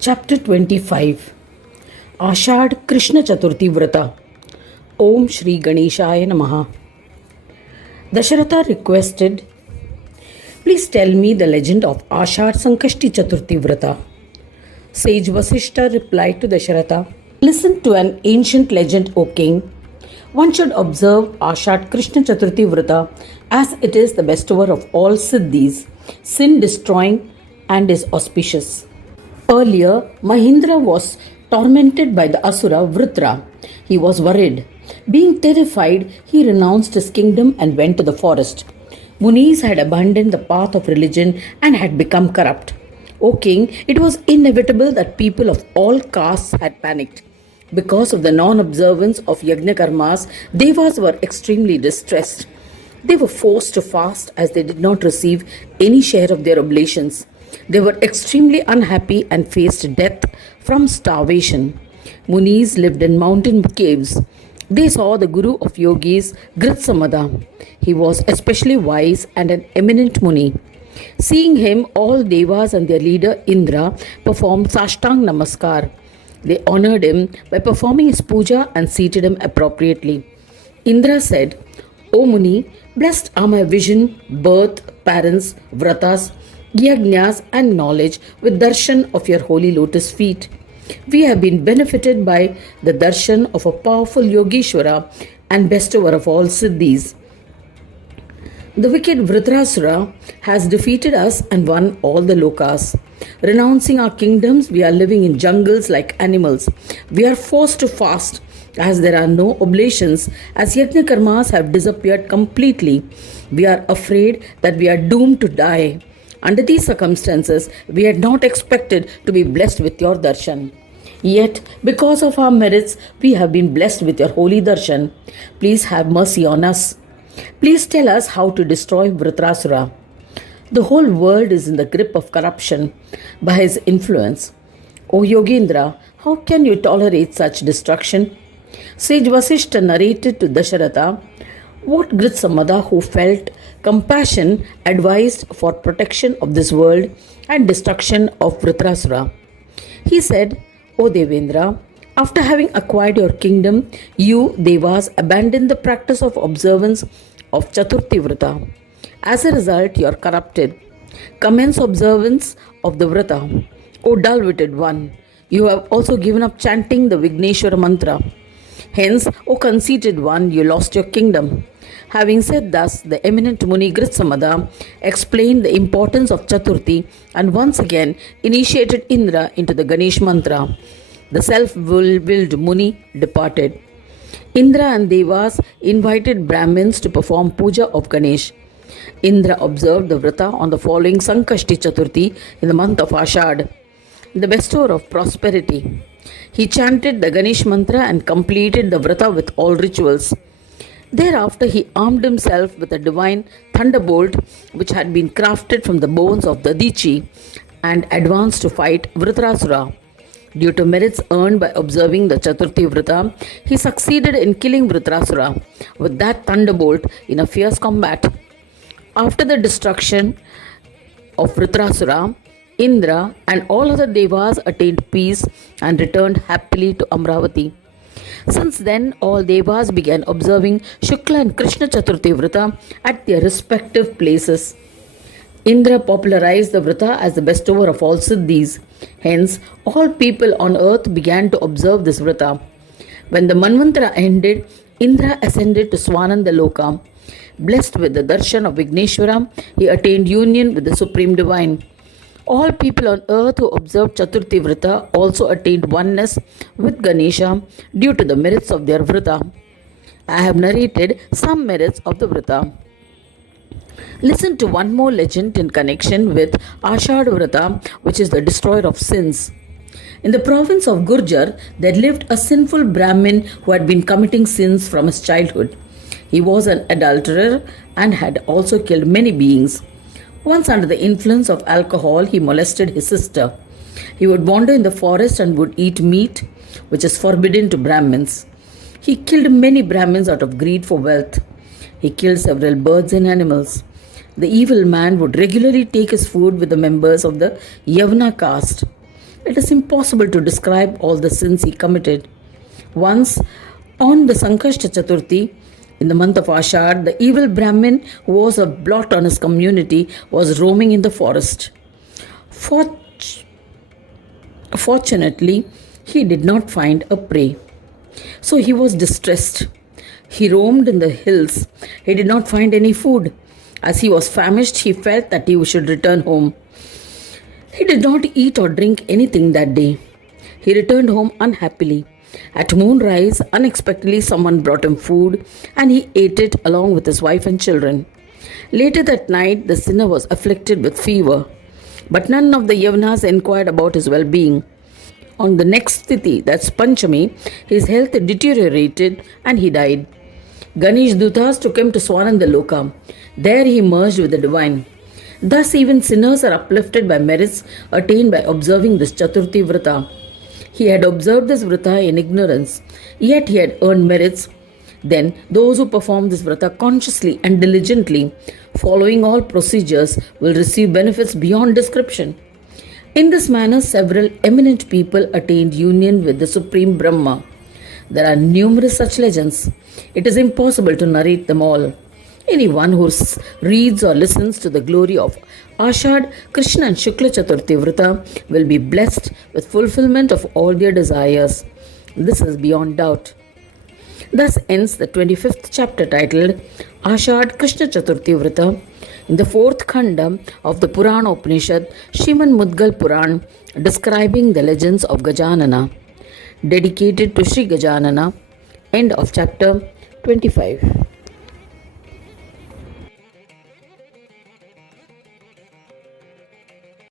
Chapter 25 Ashadh Krishna Chaturthi Vrata. Om Shri Ganeshaya Namaha. Dasharatha requested, "Please tell me the legend of Ashadh Chaturthi Vrata." Sage Vasishta replied to Dasharatha, "Listen to an ancient legend, O king. One should observe Ashadh Krishna Chaturthi Vrata as it is the bestower of all siddhis, sin destroying, and is auspicious. Earlier, Mahindra was tormented by the Asura Vritra. He was worried. Being terrified, he renounced his kingdom and went to the forest. Munis had abandoned the path of religion and had become corrupt. O king, it was inevitable that people of all castes had panicked. Because of the non-observance of yajna karmas, devas were extremely distressed. They were forced to fast as they did not receive any share of their oblations. They were extremely unhappy and faced death from starvation. Munis lived in mountain caves. They saw the guru of yogis, Gritsamada. He was especially wise and an eminent Muni. Seeing him, all devas and their leader Indra performed Sashtang Namaskar. They honored him by performing his puja and seated him appropriately. Indra said, "O Muni, blessed are my vision, birth, parents, vratas, yajnas and knowledge with darshan of your holy lotus feet. We have been benefited by the darshan of a powerful Yogeshwara and bestower of all siddhis. The wicked Vritrasura has defeated us and won all the lokas. Renouncing our kingdoms, we are living in jungles like animals. We are forced to fast as there are no oblations, as yajna karmas have disappeared completely. We are afraid that we are doomed to die. Under these circumstances, we had not expected to be blessed with your darshan. Yet, because of our merits, we have been blessed with your holy darshan. Please have mercy on us. Please tell us how to destroy Vritrasura. The whole world is in the grip of corruption by his influence. O Yogendra, how can you tolerate such destruction?" Sage Vasishta narrated to Dasharatha what Gritsamada, who felt compassion, advised for protection of this world and destruction of Vritrasura. He said, "O Devendra, after having acquired your kingdom, you, Devas, abandoned the practice of observance of Chaturthi Vrata. As a result, you are corrupted. Commence observance of the Vrata. O dull-witted one, you have also given up chanting the Vigneshwara mantra. Hence, O conceited one, you lost your kingdom." Having said thus, the eminent Muni Gritsamada explained the importance of Chaturthi and once again initiated Indra into the Ganesh mantra. The self-willed Muni departed. Indra and Devas invited Brahmins to perform puja of Ganesh. Indra observed the Vrata on the following Sankashti Chaturthi in the month of Ashadh, the bestower of prosperity. He chanted the Ganesh mantra and completed the Vrata with all rituals. Thereafter, he armed himself with a divine thunderbolt which had been crafted from the bones of the Dichi and advanced to fight Vritrasura. Due to merits earned by observing the Chaturthi Vrata, he succeeded in killing Vritrasura with that thunderbolt in a fierce combat. After the destruction of Vritrasura, Indra and all other devas attained peace and returned happily to Amravati. Since then, all devas began observing Shukla and Krishna Chaturthi Vrata at their respective places. Indra popularized the Vrata as the bestower of all siddhis. Hence, all people on earth began to observe this Vrata. When the Manvantara ended, Indra ascended to Swananda Loka. Blessed with the darshan of Vigneshwara, he attained union with the Supreme Divine. All people on earth who observed Chaturthi Vrata also attained oneness with Ganesha due to the merits of their Vrata. I have narrated some merits of the Vrata. Listen to one more legend in connection with Ashadh Vrata, which is the destroyer of sins. In the province of Gurjar, there lived a sinful Brahmin who had been committing sins from his childhood. He was an adulterer and had also killed many beings. Once, under the influence of alcohol, he molested his sister. He would wander in the forest and would eat meat, which is forbidden to Brahmins. He killed many Brahmins out of greed for wealth. He killed several birds and animals. The evil man would regularly take his food with the members of the Yavana caste. It is impossible to describe all the sins he committed. Once, on the Sankashta Chaturthi, in the month of Ashadh, the evil Brahmin, who was a blot on his community, was roaming in the forest. Fortunately, he did not find a prey. So he was distressed. He roamed in the hills. He did not find any food. As he was famished, he felt that he should return home. He did not eat or drink anything that day. He returned home unhappily. At moonrise, unexpectedly someone brought him food and he ate it along with his wife and children. Later that night, the sinner was afflicted with fever, but none of the Yavanas inquired about his well-being. On the next Tithi, that's Panchami, his health deteriorated and he died. Ganesh Dutas took him to Swanandaloka. There he merged with the divine. Thus even sinners are uplifted by merits attained by observing this Chaturthi Vrata. He had observed this Vrata in ignorance, yet he had earned merits. Then those who perform this Vrata consciously and diligently, following all procedures, will receive benefits beyond description. In this manner, several eminent people attained union with the Supreme Brahma. There are numerous such legends. It is impossible to narrate them all. Anyone who reads or listens to the glory of Ashadh Krishna and Shukla Chaturthi Vrata will be blessed with fulfillment of all their desires. This is beyond doubt. Thus ends the 25th chapter titled Ashadh Krishna Chaturthi Vrata in the 4th Khanda of the Purana Upanishad Srimad Mudgal Puran, describing the legends of Gajanana. Dedicated to Sri Gajanana. End of chapter 25.